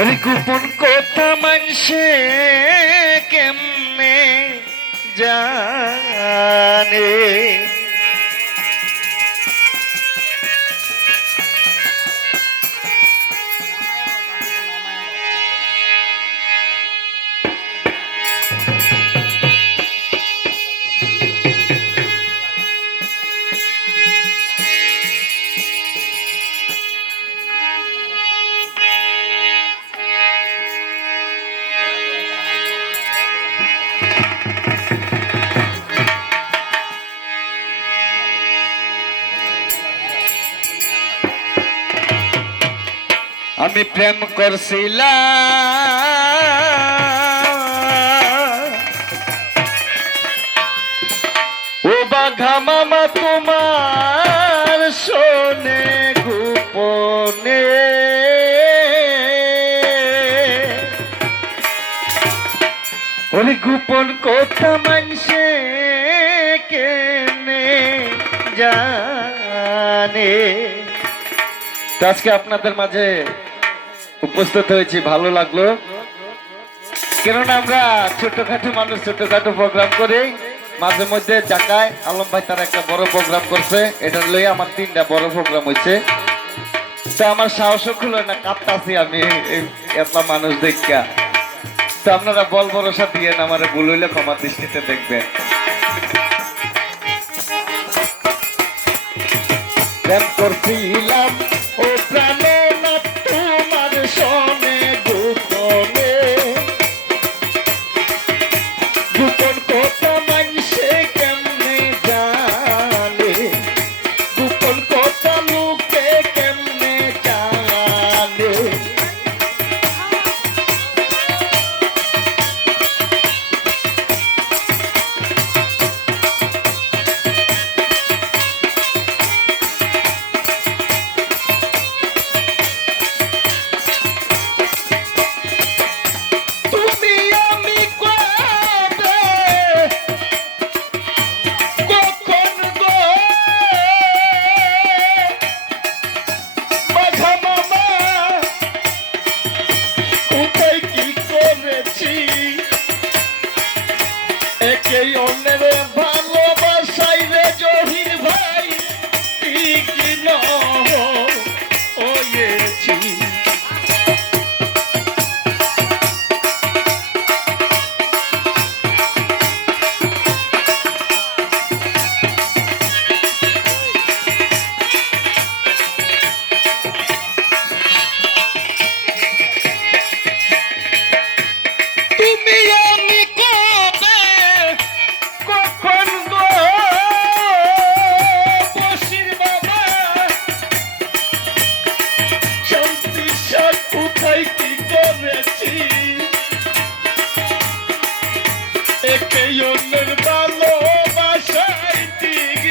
ওই গোপন কথা মানছে কেমনে জানে? আমি প্রেম করছিলাম। ও বাঘা মামা, তোমার শোনে, গোপনে। ওরে গোপন কথা মানছে কেনে জানে? তো আজকে আপনাদের মাঝে উপস্থিত হয়েছি, ভালো লাগল। কেননা আমরা ছোটখাটো মানুষ, ছোটখাটো প্রোগ্রাম করি। মাঝে মধ্যে জাকায় আলম ভাই তারা একটা বড় প্রোগ্রাম করছে। এটা লই আমার তিনটা বড় প্রোগ্রাম হয়েছে তো আমার সাহসও খুলো না কাঁপতাছি আমি এত মানুষ দেখা তো আপনারা বল ভরসা দিয়ে আমার ভুল হইলে ক্ষমা দৃষ্টিতে দেখবেন। করছিলাম হয়েছি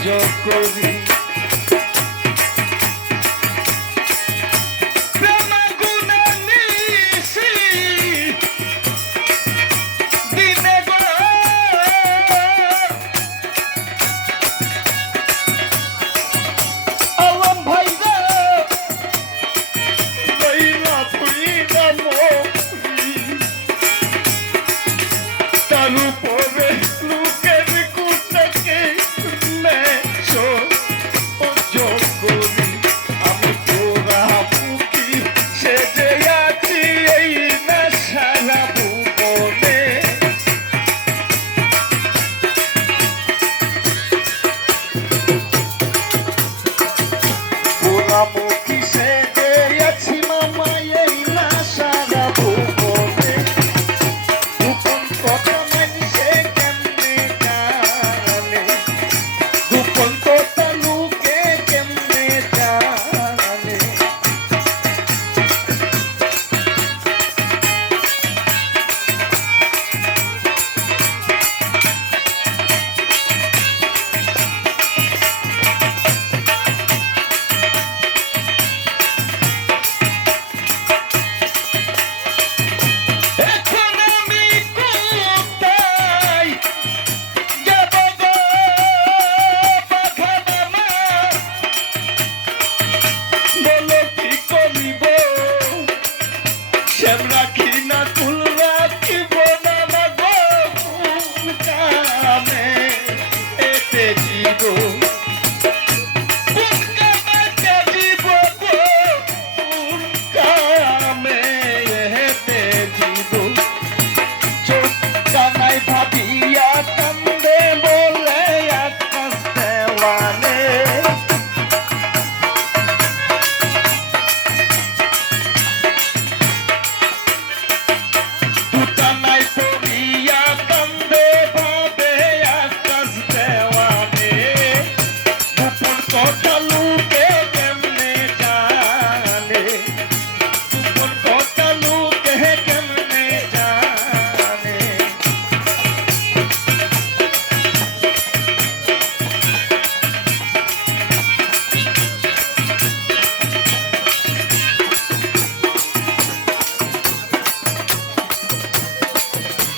just crazy.